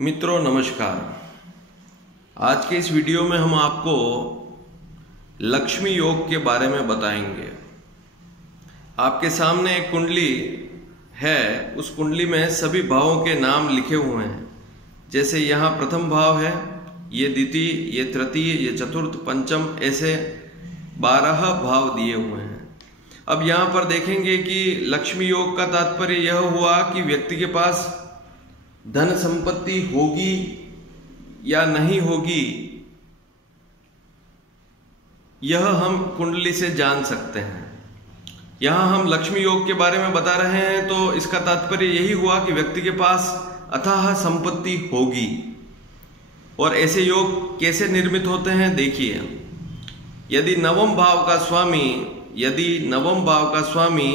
मित्रों नमस्कार। आज के इस वीडियो में हम आपको लक्ष्मी योग के बारे में बताएंगे। आपके सामने एक कुंडली है, उस कुंडली में सभी भावों के नाम लिखे हुए हैं। जैसे यहाँ प्रथम भाव है, ये द्वितीय, ये तृतीय, ये चतुर्थ, पंचम, ऐसे 12 भाव दिए हुए हैं। अब यहाँ पर देखेंगे कि लक्ष्मी योग का तात्पर्य यह हुआ कि व्यक्ति के पास धन संपत्ति होगी या नहीं होगी, यह हम कुंडली से जान सकते हैं। यहां हम लक्ष्मी योग के बारे में बता रहे हैं, तो इसका तात्पर्य यही हुआ कि व्यक्ति के पास अथाह संपत्ति होगी। और ऐसे योग कैसे निर्मित होते हैं देखिए। यदि नवम भाव का स्वामी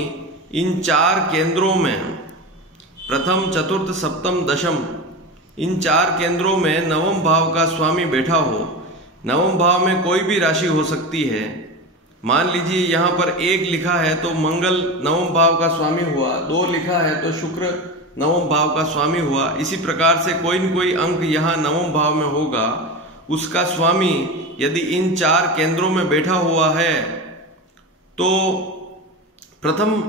इन 4 केंद्रों में, प्रथम, चतुर्थ, सप्तम, दशम, इन 4 केंद्रों में नवम भाव का स्वामी बैठा हो। नवम भाव में कोई भी राशि हो सकती है। मान लीजिए यहाँ पर 1 लिखा है तो मंगल नवम भाव का स्वामी हुआ, 2 लिखा है तो शुक्र नवम भाव का स्वामी हुआ। इसी प्रकार से कोई न कोई अंक यहाँ नवम भाव में होगा। उसका स्वामी यदि इन 4 केंद्रों में बैठा हुआ है तो प्रथम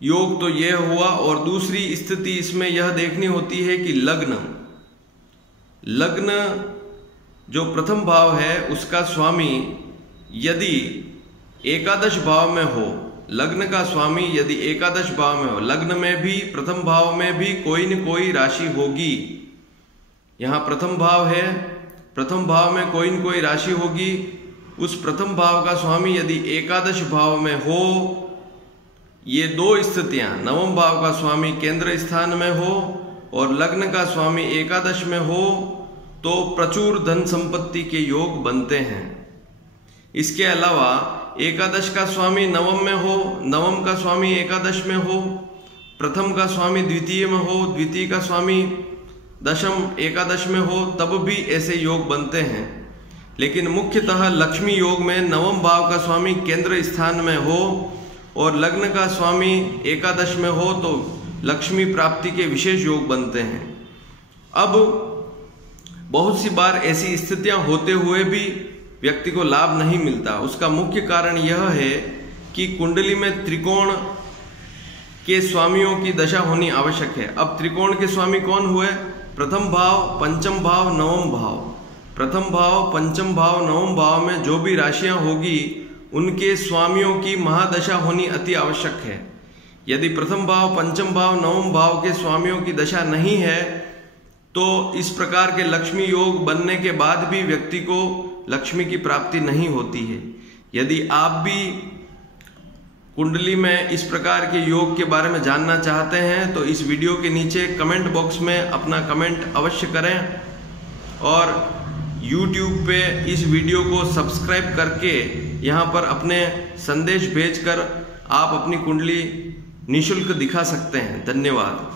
योग तो यह हुआ। और दूसरी स्थिति इसमें यह देखनी होती है कि लग्न जो प्रथम भाव है उसका स्वामी यदि एकादश भाव में हो, लग्न का स्वामी यदि एकादश भाव में हो, लग्न में भी प्रथम भाव में भी कोई न कोई राशि होगी। यहाँ प्रथम भाव है, प्रथम भाव में कोई न कोई राशि होगी। उस प्रथम भाव का स्वामी यदि एकादश भाव में हो, ये 2 स्थितियां, नवम भाव का स्वामी केंद्र स्थान में हो और लग्न का स्वामी एकादश में हो, तो प्रचुर धन संपत्ति के योग बनते हैं। इसके अलावा एकादश का स्वामी नवम में हो, नवम का स्वामी एकादश में हो, प्रथम का स्वामी द्वितीय में हो, द्वितीय का स्वामी दशम एकादश में हो, तब भी ऐसे योग बनते हैं। लेकिन मुख्यतः लक्ष्मी योग में नवम भाव का स्वामी केंद्र स्थान में हो और लग्न का स्वामी एकादश में हो तो लक्ष्मी प्राप्ति के विशेष योग बनते हैं। अब बहुत सी बार ऐसी स्थितियां होते हुए भी व्यक्ति को लाभ नहीं मिलता। उसका मुख्य कारण यह है कि कुंडली में त्रिकोण के स्वामियों की दशा होनी आवश्यक है। अब त्रिकोण के स्वामी कौन हुए? प्रथम भाव, पंचम भाव, नवम भाव। प्रथम भाव, पंचम भाव, नवम भाव में जो भी राशियां होगी उनके स्वामियों की महादशा होनी अति आवश्यक है। यदि प्रथम भाव, पंचम भाव, नवम भाव के स्वामियों की दशा नहीं है तो इस प्रकार के लक्ष्मी योग बनने के बाद भी व्यक्ति को लक्ष्मी की प्राप्ति नहीं होती है। यदि आप भी कुंडली में इस प्रकार के योग के बारे में जानना चाहते हैं तो इस वीडियो के नीचे कमेंट बॉक्स में अपना कमेंट अवश्य करें और YouTube पे इस वीडियो को सब्सक्राइब करके यहाँ पर अपने संदेश भेजकर आप अपनी कुंडली निःशुल्क दिखा सकते हैं। धन्यवाद।